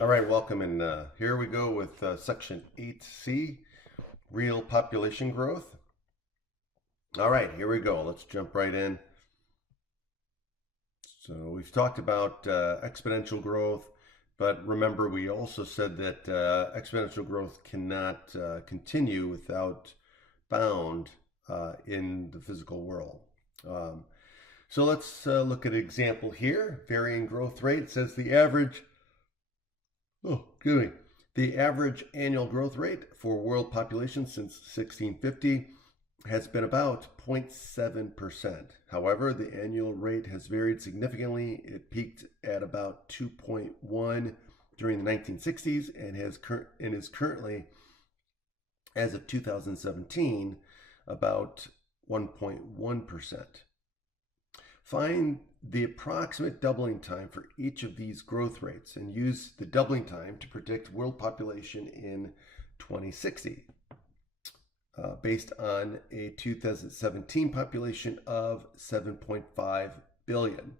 All right, welcome. And here we go with section 8C, real population growth. All right, here we go. Let's jump right in. So we've talked about exponential growth, but remember we also said that exponential growth cannot continue without bound in the physical world. Um, so let's look at an example here. Varying growth rate says the average excuse me. The average annual growth rate for world population since 1650 has been about 0.7%. However, the annual rate has varied significantly. It peaked at about 2.1 during the 1960s and is currently, as of 2017, about 1.1%. Find the approximate doubling time for each of these growth rates and use the doubling time to predict world population in 2060 based on a 2017 population of 7.5 billion.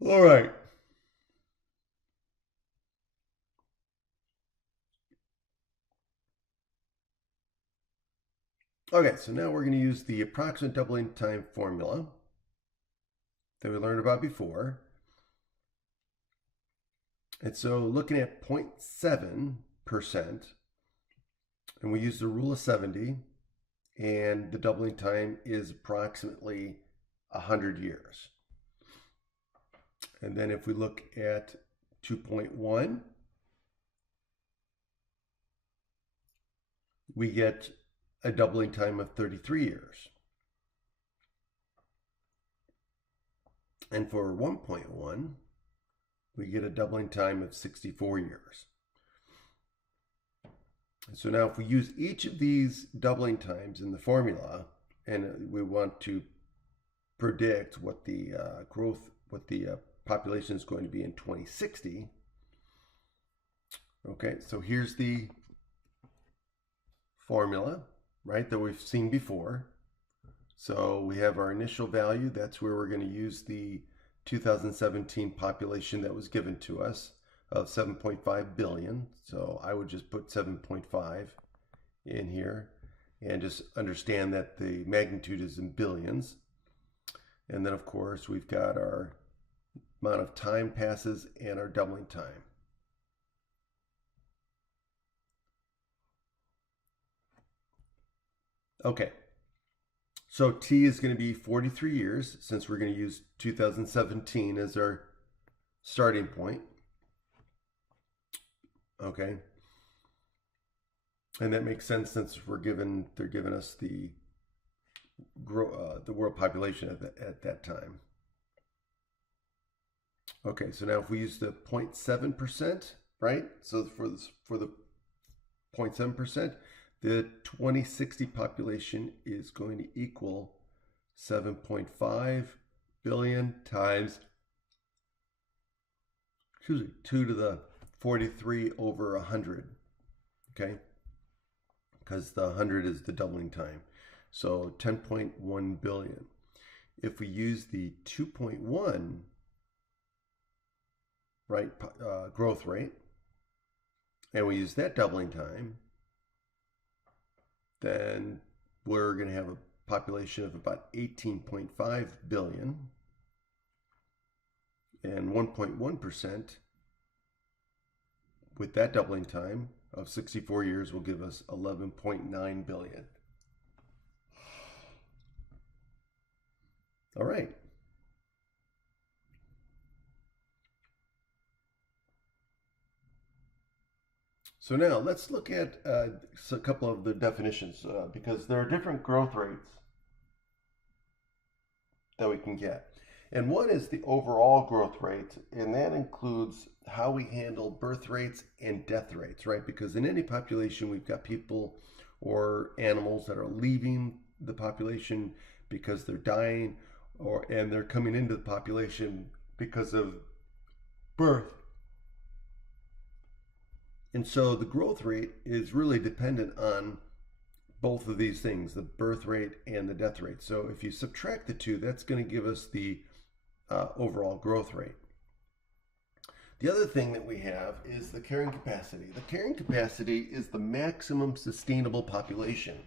All right. Okay, so now we're going to use the approximate doubling time formula that we learned about before. And so looking at 0.7%, and we use the rule of 70, and the doubling time is approximately 100 years. And then if we look at 2.1, we get a doubling time of 33 years. And for 1.1, we get a doubling time of 64 years. So now if we use each of these doubling times in the formula, and we want to predict what the population is going to be in 2060. Okay, so here's the formula, right, that we've seen before. So we have our initial value. That's where we're going to use the 2017 population that was given to us of 7.5 billion. So I would just put 7.5 in here and just understand that the magnitude is in billions. And then of course we've got our amount of time passes and our doubling time. Okay, so T is going to be 43 years since we're going to use 2017 as our starting point. Okay, and that makes sense since they're giving us the world population at that time. Okay, so now if we use the 0.7%, right? So for the 0.7%, the 2060 population is going to equal 7.5 billion times 2 to the 43 over 100. Okay, because the 100 is the doubling time. So 10.1 billion. If we use the 2.1 right growth rate, and we use that doubling time, then we're going to have a population of about 18.5 billion, and 1.1% with that doubling time of 64 years will give us 11.9 billion. All right. So now let's look at a couple of the definitions because there are different growth rates that we can get. And one is the overall growth rate, and that includes how we handle birth rates and death rates, right? Because in any population, we've got people or animals that are leaving the population because they're dying, and they're coming into the population because of birth. And so the growth rate is really dependent on both of these things, the birth rate and the death rate. So if you subtract the two, that's going to give us the overall growth rate. The other thing that we have is the carrying capacity. The carrying capacity is the maximum sustainable population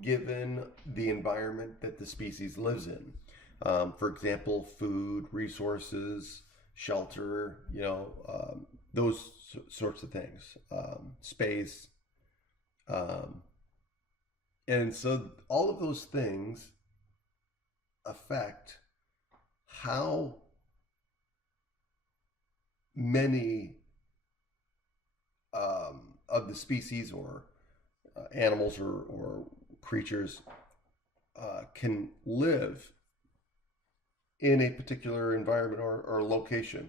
given the environment that the species lives in. For example, food, resources, shelter, those sorts of things, space. And so all of those things affect how many of the species or animals or creatures can live in a particular environment or location.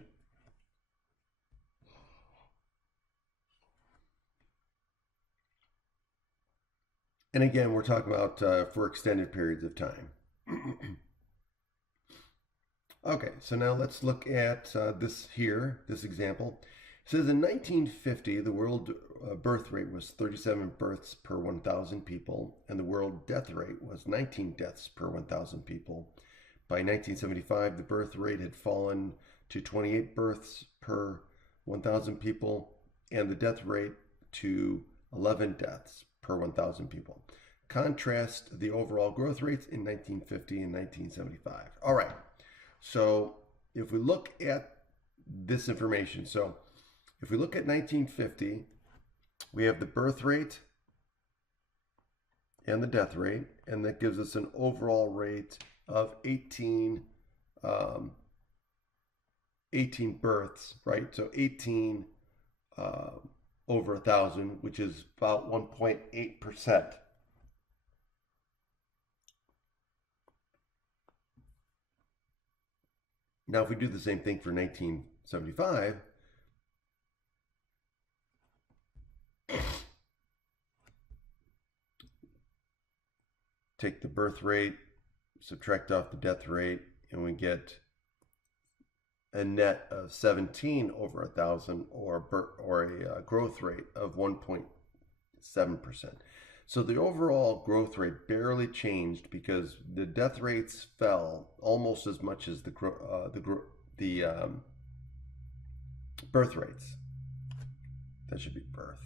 And again, we're talking about for extended periods of time. Okay, so now let's look at this example. It says in 1950, the world birth rate was 37 births per 1,000 people, and the world death rate was 19 deaths per 1,000 people. By 1975, the birth rate had fallen to 28 births per 1,000 people, and the death rate to 11 deaths per 1,000 people. Contrast the overall growth rates in 1950 and 1975. All right, so if we look at this information, so if we look at 1950, we have the birth rate and the death rate, and that gives us an overall rate of 18 births, right? So 18 over 1,000, which is about 1.8%. Now, if we do the same thing for 1975, take the birth rate, subtract off the death rate, and we get a net of 17 over 1,000, or a growth rate of 1.7%. So the overall growth rate barely changed because the death rates fell almost as much as the birth rates. That should be birth.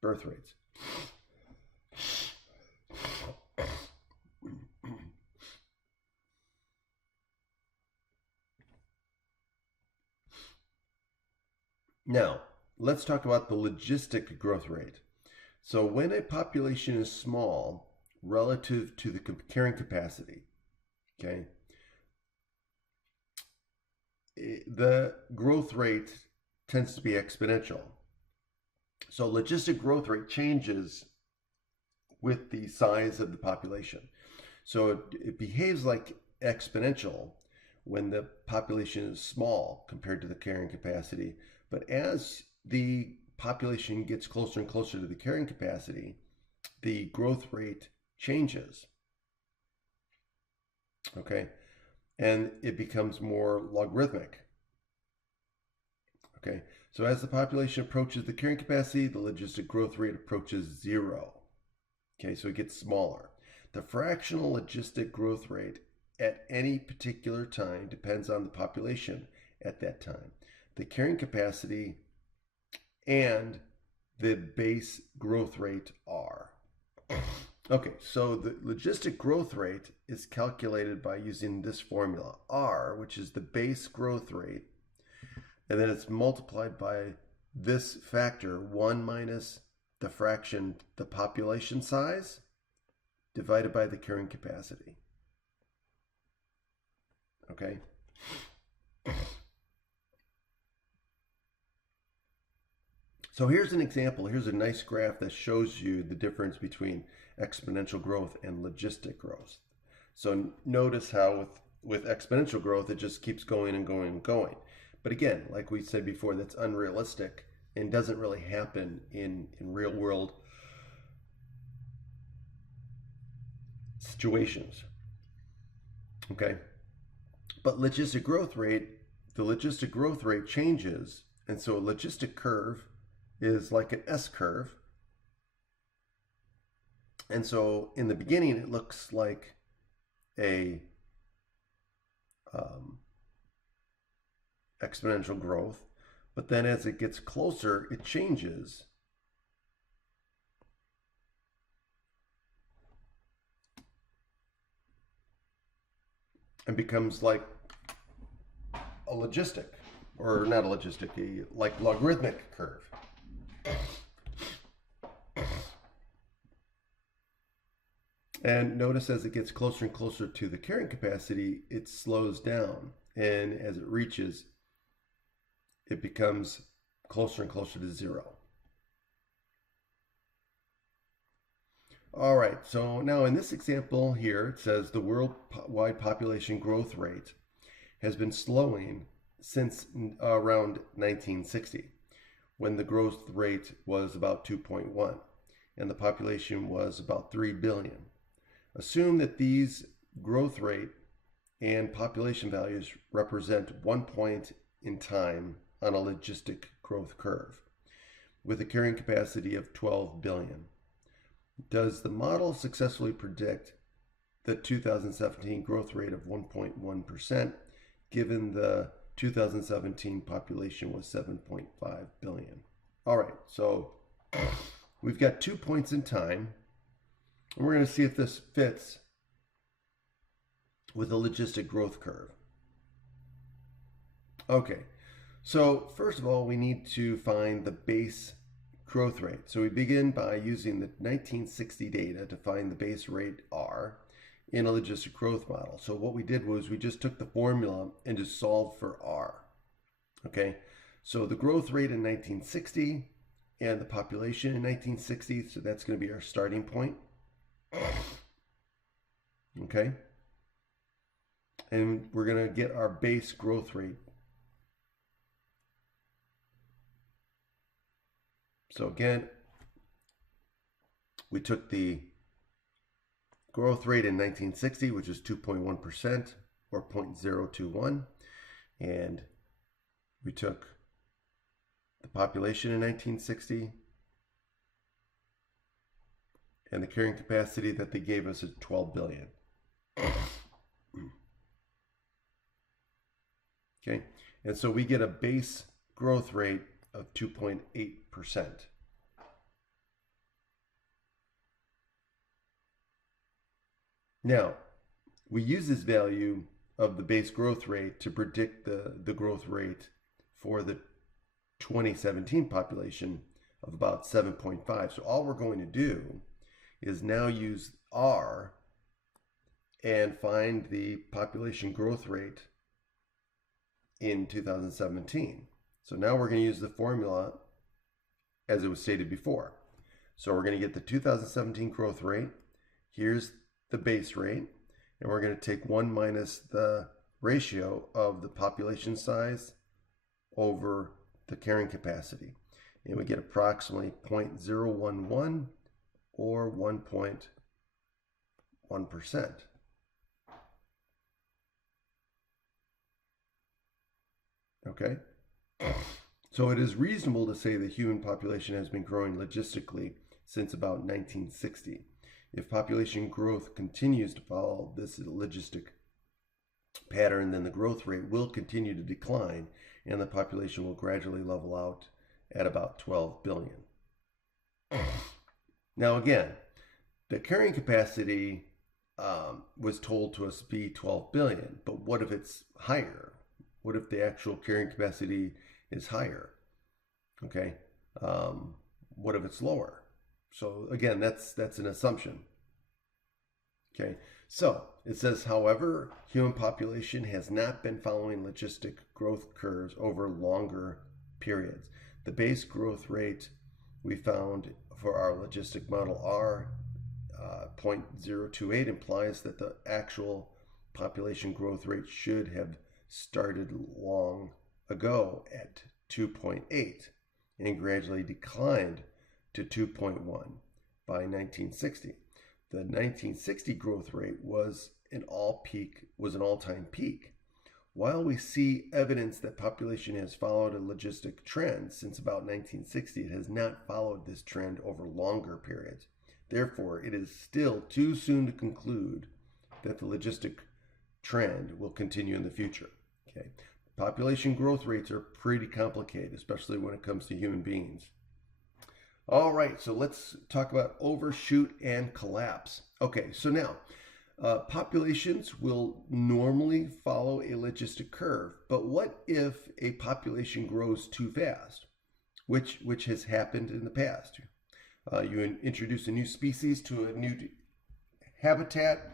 Birth rates. Now, let's talk about the logistic growth rate. So when a population is small relative to the carrying capacity, okay, the growth rate tends to be exponential. So logistic growth rate changes with the size of the population. So it behaves like exponential when the population is small compared to the carrying capacity. But as the population gets closer and closer to the carrying capacity, the growth rate changes. Okay, and it becomes more logarithmic. Okay, so as the population approaches the carrying capacity, the logistic growth rate approaches 0. Okay, so it gets smaller. The fractional logistic growth rate at any particular time depends on the population at that time, the carrying capacity, and the base growth rate R. Okay, so the logistic growth rate is calculated by using this formula, R, which is the base growth rate, and then it's multiplied by this factor, 1 minus the fraction, the population size, divided by the carrying capacity. Okay? So here's an example. Here's a nice graph that shows you the difference between exponential growth and logistic growth. So notice how with exponential growth, it just keeps going and going and going. But again, like we said before, that's unrealistic and doesn't really happen in real world situations. Okay? But the logistic growth rate changes, and so a logistic curve is like an S curve. And so in the beginning, it looks like a exponential growth, but then as it gets closer, it changes. And becomes like a logistic, or not a logistic, like logarithmic curve. And notice as it gets closer and closer to the carrying capacity, it slows down. And as it reaches, it becomes closer and closer to zero. All right, so now in this example here, it says the worldwide population growth rate has been slowing since around 1960, when the growth rate was about 2.1 and the population was about 3 billion. Assume that these growth rate and population values represent one point in time on a logistic growth curve with a carrying capacity of 12 billion. Does the model successfully predict the 2017 growth rate of 1.1% given the 2017 population was 7.5 billion? All right, so we've got 2 points in time. And we're going to see if this fits with a logistic growth curve. Okay, so first of all, we need to find the base growth rate. So we begin by using the 1960 data to find the base rate R in a logistic growth model. So what we did was we just took the formula and just solved for R. Okay, so the growth rate in 1960 and the population in 1960, so that's going to be our starting point. Okay, and we're going to get our base growth rate. So again, we took the growth rate in 1960, which is 2.1% or 0.021, and we took the population in 1960, and the carrying capacity that they gave us is 12 billion. Okay, and so we get a base growth rate of 2.8%. Now, we use this value of the base growth rate to predict the growth rate for the 2017 population of about 7.5. So all we're going to do is now use R and find the population growth rate in 2017. So now we're going to use the formula as it was stated before. So we're going to get the 2017 growth rate. Here's the base rate. And we're going to take 1 minus the ratio of the population size over the carrying capacity. And we get approximately 0.011 or 1.1%. Okay? So it is reasonable to say the human population has been growing logistically since about 1960. If population growth continues to follow this logistic pattern, then the growth rate will continue to decline and the population will gradually level out at about 12 billion. Now again, the carrying capacity was told to us be 12 billion, but what if it's higher? What if the actual carrying capacity is higher? Okay, what if it's lower? So again, that's an assumption. Okay, so it says, however, human population has not been following logistic growth curves over longer periods. The base growth rate we found for our logistic model R, 0.028, implies that the actual population growth rate should have started long ago at 2.8 and gradually declined to 2.1 by 1960. The 1960 growth rate was an all-time peak. While we see evidence that population has followed a logistic trend since about 1960, it has not followed this trend over longer periods. Therefore, it is still too soon to conclude that the logistic trend will continue in the future. Okay, population growth rates are pretty complicated, especially when it comes to human beings. All right, so let's talk about overshoot and collapse. Okay, so now populations will normally follow a logistic curve, but what if a population grows too fast, which has happened in the past? You introduce a new species to a new habitat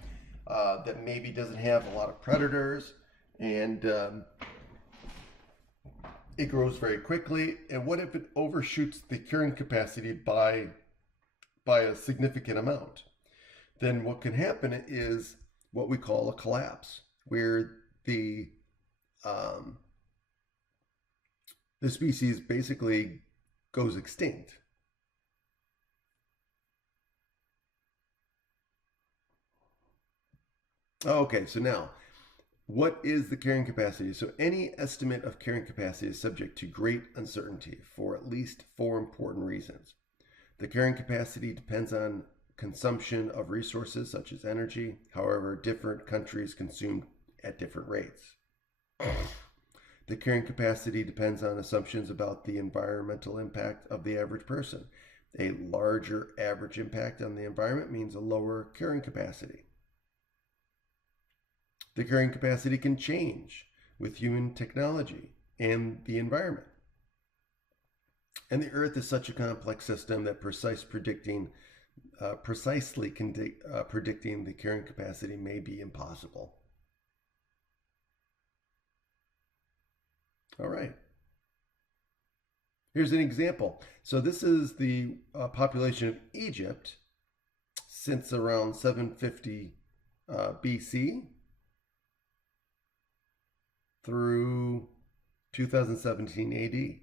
that maybe doesn't have a lot of predators, and it grows very quickly. And what if it overshoots the carrying capacity by a significant amount? Then what can happen is what we call a collapse, where the species basically goes extinct. Okay, so now, what is the carrying capacity? So any estimate of carrying capacity is subject to great uncertainty for at least four important reasons. The carrying capacity depends on consumption of resources such as energy. However, different countries consume at different rates. The carrying capacity depends on assumptions about the environmental impact of the average person. A larger average impact on the environment means a lower carrying capacity. The carrying capacity can change with human technology and the environment. And the Earth is such a complex system that precisely predicting the carrying capacity may be impossible. All right. Here's an example. So this is the population of Egypt since around 750 BC through 2017 AD.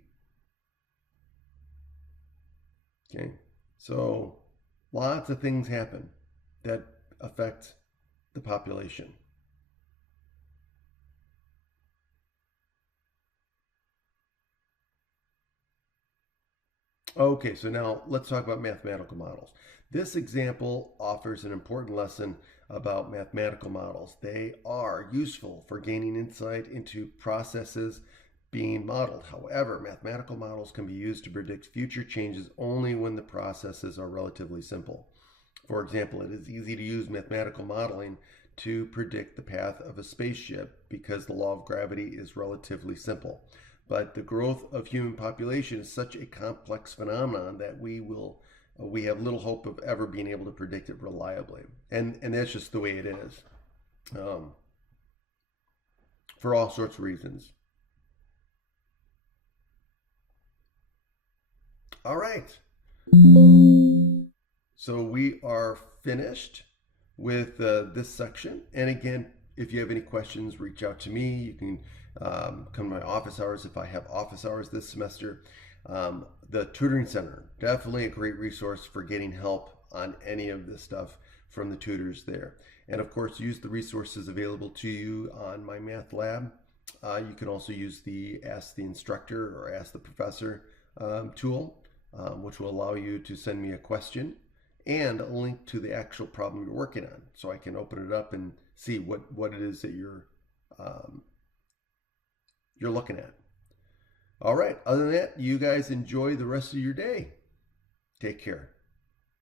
Okay, so lots of things happen that affect the population. Okay, so now let's talk about mathematical models. This example offers an important lesson about mathematical models. They are useful for gaining insight into processes being modeled. However, mathematical models can be used to predict future changes only when the processes are relatively simple. For example, it is easy to use mathematical modeling to predict the path of a spaceship because the law of gravity is relatively simple. But the growth of human population is such a complex phenomenon that we have little hope of ever being able to predict it reliably. And that's just the way it is, for all sorts of reasons. All right. So we are finished with this section. And again, if you have any questions, reach out to me. You can come to my office hours if I have office hours this semester. The Tutoring Center, definitely a great resource for getting help on any of this stuff from the tutors there. And of course, use the resources available to you on my math lab. You can also use the Ask the Instructor or Ask the Professor tool, which will allow you to send me a question and a link to the actual problem you're working on, so I can open it up and see what it is that you're looking at. All right, other than that, you guys enjoy the rest of your day. Take care.